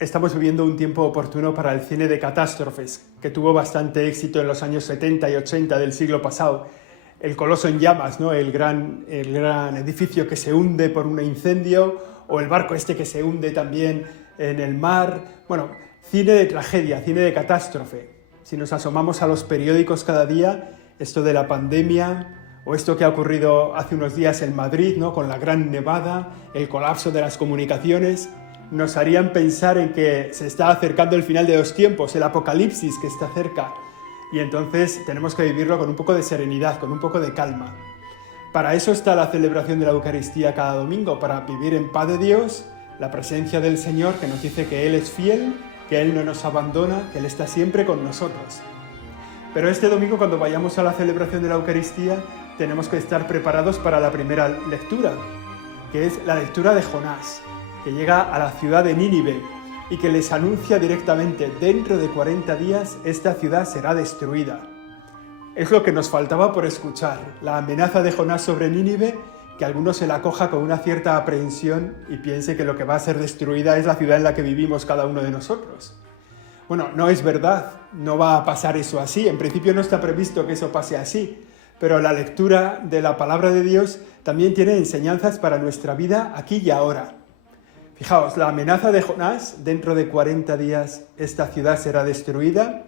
Estamos viviendo un tiempo oportuno para el cine de catástrofes, que tuvo bastante éxito en los años 70 y 80 del siglo pasado. El Coloso en llamas, ¿no? el gran edificio que se hunde por un incendio, o el barco este que se hunde también en el mar. Bueno, cine de tragedia, cine de catástrofe. Si nos asomamos a los periódicos cada día, esto de la pandemia, o esto que ha ocurrido hace unos días en Madrid, ¿no? Con la gran nevada, el colapso de las comunicaciones, nos harían pensar en que se está acercando el final de los tiempos, el apocalipsis que está cerca. Y entonces tenemos que vivirlo con un poco de serenidad, con un poco de calma. Para eso está la celebración de la Eucaristía cada domingo, para vivir en paz de Dios, la presencia del Señor que nos dice que Él es fiel, que Él no nos abandona, que Él está siempre con nosotros. Pero este domingo, cuando vayamos a la celebración de la Eucaristía, tenemos que estar preparados para la primera lectura, que es la lectura de Jonás, que llega a la ciudad de Nínive y que les anuncia directamente: dentro de 40 días esta ciudad será destruida. Es lo que nos faltaba por escuchar, la amenaza de Jonás sobre Nínive, que alguno se la coja con una cierta aprehensión y piense que lo que va a ser destruida es la ciudad en la que vivimos cada uno de nosotros. Bueno, no es verdad, no va a pasar eso así, en principio no está previsto que eso pase así, pero la lectura de la palabra de Dios también tiene enseñanzas para nuestra vida aquí y ahora. Fijaos, la amenaza de Jonás: dentro de 40 días esta ciudad será destruida,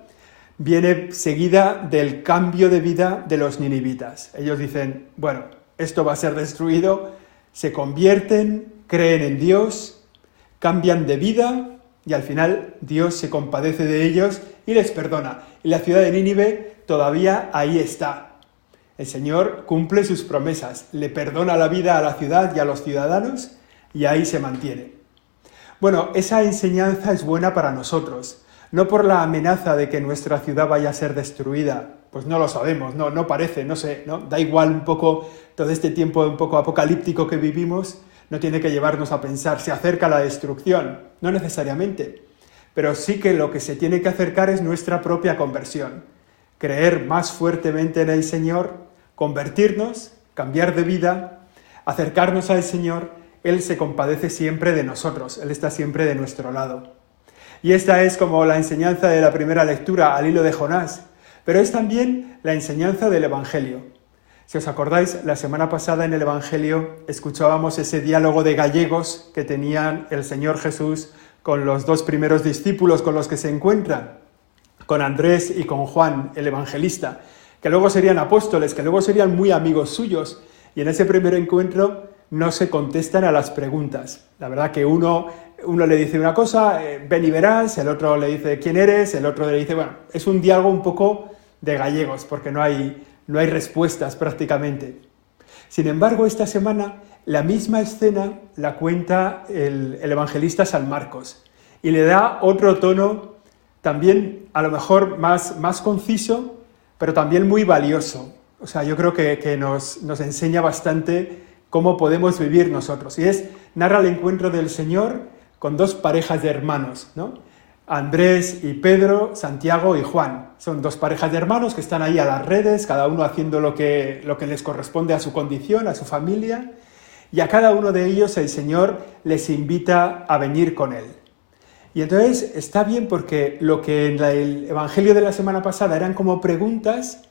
viene seguida del cambio de vida de los ninivitas. Ellos dicen, bueno, esto va a ser destruido, se convierten, creen en Dios, cambian de vida y al final Dios se compadece de ellos y les perdona. Y la ciudad de Nínive todavía ahí está. El Señor cumple sus promesas, le perdona la vida a la ciudad y a los ciudadanos y ahí se mantiene. Bueno, esa enseñanza es buena para nosotros, no por la amenaza de que nuestra ciudad vaya a ser destruida, pues no lo sabemos, no parece, no sé, ¿no? Da igual un poco todo este tiempo un poco apocalíptico que vivimos, no tiene que llevarnos a pensar, se acerca la destrucción, no necesariamente, pero sí que lo que se tiene que acercar es nuestra propia conversión, creer más fuertemente en el Señor, convertirnos, cambiar de vida, acercarnos al Señor. Él se compadece siempre de nosotros, Él está siempre de nuestro lado. Y esta es como la enseñanza de la primera lectura al hilo de Jonás, pero es también la enseñanza del Evangelio. Si os acordáis, la semana pasada en el Evangelio escuchábamos ese diálogo de gallegos que tenían el Señor Jesús con los dos primeros discípulos con los que se encuentra, con Andrés y con Juan, el evangelista, que luego serían apóstoles, que luego serían muy amigos suyos, y en ese primer encuentro no se contestan a las preguntas. La verdad que uno le dice una cosa, ven y verás, el otro le dice quién eres, el otro le dice, bueno, es un diálogo un poco de gallegos, porque no hay respuestas prácticamente. Sin embargo, esta semana la misma escena la cuenta el evangelista San Marcos y le da otro tono también a lo mejor más conciso, pero también muy valioso. O sea, yo creo que nos enseña bastante cómo podemos vivir nosotros. Y narra el encuentro del Señor con dos parejas de hermanos, ¿no? Andrés y Pedro, Santiago y Juan. Son dos parejas de hermanos que están ahí a las redes, cada uno haciendo lo que les corresponde a su condición, a su familia, y a cada uno de ellos el Señor les invita a venir con Él. Y entonces está bien porque lo que en el Evangelio de la semana pasada eran como preguntas,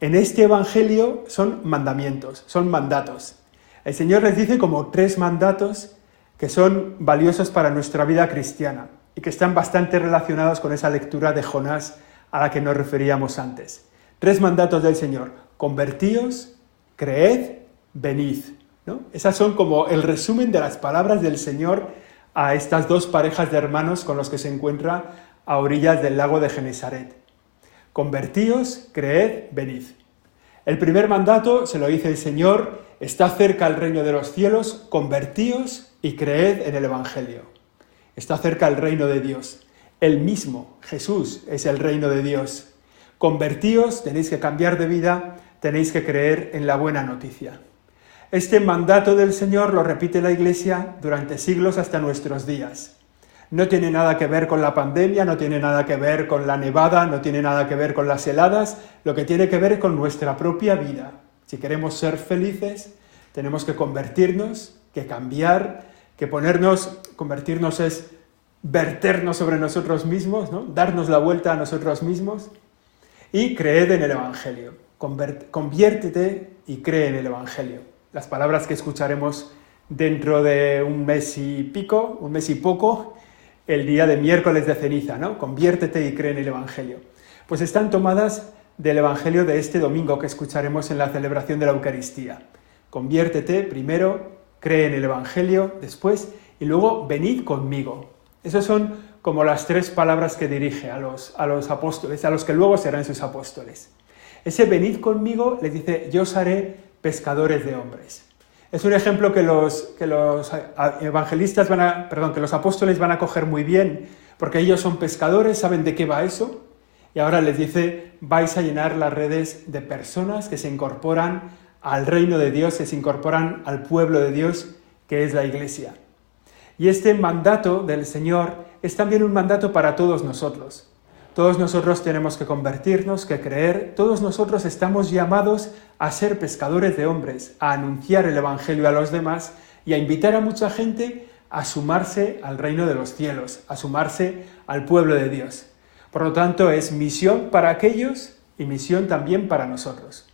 en este Evangelio son mandamientos, son mandatos. El Señor les dice como 3 mandatos que son valiosos para nuestra vida cristiana y que están bastante relacionados con esa lectura de Jonás a la que nos referíamos antes. 3 mandatos del Señor: convertíos, creed, venid, ¿no? Esas son como el resumen de las palabras del Señor a estas dos parejas de hermanos con los que se encuentra a orillas del lago de Genesaret. Convertíos, creed, venid. El primer mandato se lo dice el Señor: está cerca el reino de los cielos, convertíos y creed en el Evangelio. Está cerca el reino de Dios. Él mismo, Jesús, es el reino de Dios. Convertíos, tenéis que cambiar de vida, tenéis que creer en la buena noticia. Este mandato del Señor lo repite la Iglesia durante siglos hasta nuestros días. No tiene nada que ver con la pandemia, no tiene nada que ver con la nevada, no tiene nada que ver con las heladas, lo que tiene que ver es con nuestra propia vida. Si queremos ser felices, tenemos que convertirnos, que cambiar, que convertirnos es verternos sobre nosotros mismos, ¿no? Darnos la vuelta a nosotros mismos y creed en el Evangelio. Conviértete y cree en el Evangelio. Las palabras que escucharemos dentro de un mes y poco, el día de miércoles de ceniza, ¿no? Conviértete y cree en el Evangelio. Pues están tomadas del Evangelio de este domingo que escucharemos en la celebración de la Eucaristía. Conviértete primero, cree en el Evangelio después y luego venid conmigo. Esas son como las 3 palabras que dirige a los apóstoles, a los que luego serán sus apóstoles. Ese venid conmigo les dice, yo os haré pescadores de hombres. Es un ejemplo que los apóstoles van a coger muy bien, porque ellos son pescadores, saben de qué va eso, y ahora les dice, vais a llenar las redes de personas que se incorporan al reino de Dios, que se incorporan al pueblo de Dios, que es la Iglesia. Y este mandato del Señor es también un mandato para todos nosotros. Todos nosotros tenemos que convertirnos, que creer, todos nosotros estamos llamados a ser pescadores de hombres, a anunciar el Evangelio a los demás y a invitar a mucha gente a sumarse al reino de los cielos, a sumarse al pueblo de Dios. Por lo tanto, es misión para aquellos y misión también para nosotros.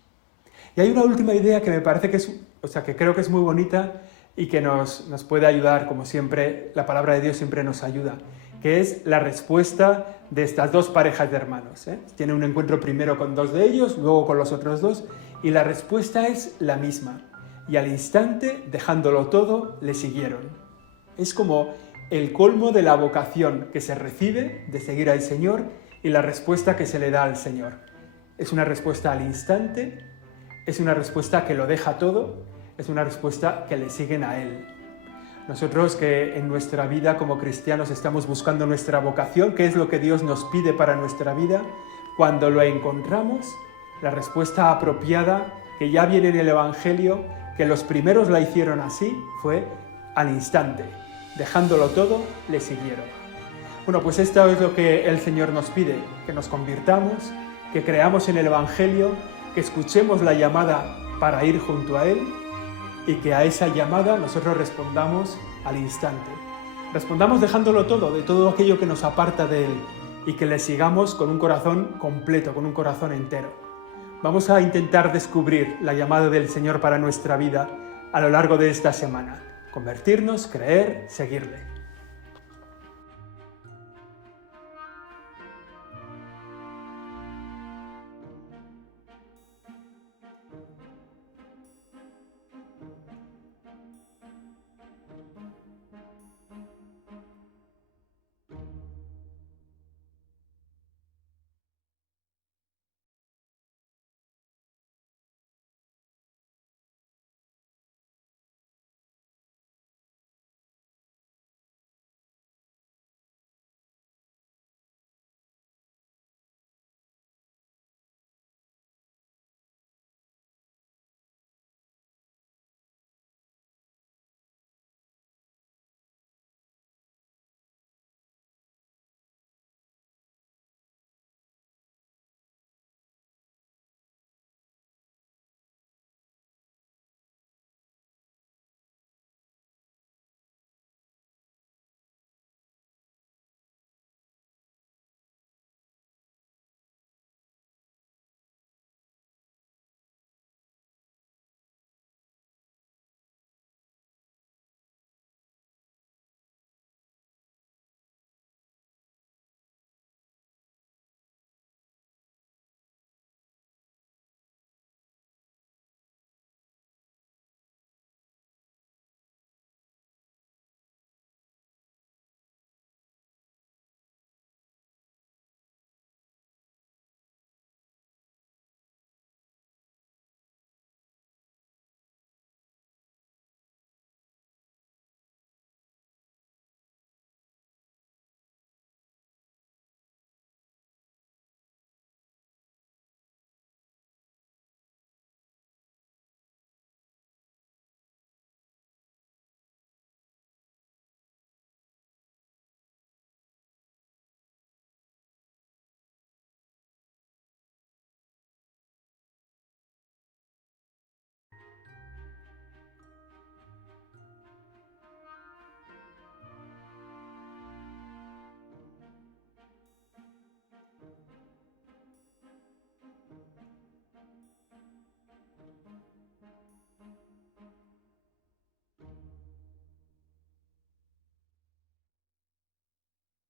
Y hay una última idea que me parece que creo que es muy bonita y que nos puede ayudar, como siempre, la palabra de Dios siempre nos ayuda, que es la respuesta de estas 2 parejas de hermanos. Tiene un encuentro primero con 2 de ellos, luego con los otros 2, y la respuesta es la misma. Y al instante, dejándolo todo, le siguieron. Es como el colmo de la vocación que se recibe de seguir al Señor y la respuesta que se le da al Señor. Es una respuesta al instante, es una respuesta que lo deja todo, es una respuesta que le siguen a Él. Nosotros que en nuestra vida como cristianos estamos buscando nuestra vocación, qué es lo que Dios nos pide para nuestra vida, cuando lo encontramos, la respuesta apropiada que ya viene en el Evangelio, que los primeros la hicieron así, fue al instante. Dejándolo todo, le siguieron. Bueno, pues esto es lo que el Señor nos pide, que nos convirtamos, que creamos en el Evangelio, que escuchemos la llamada para ir junto a Él y que a esa llamada nosotros respondamos al instante. Respondamos dejándolo todo, de todo aquello que nos aparta de Él y que le sigamos con un corazón completo, con un corazón entero. Vamos a intentar descubrir la llamada del Señor para nuestra vida a lo largo de esta semana. Convertirnos, creer, seguirle.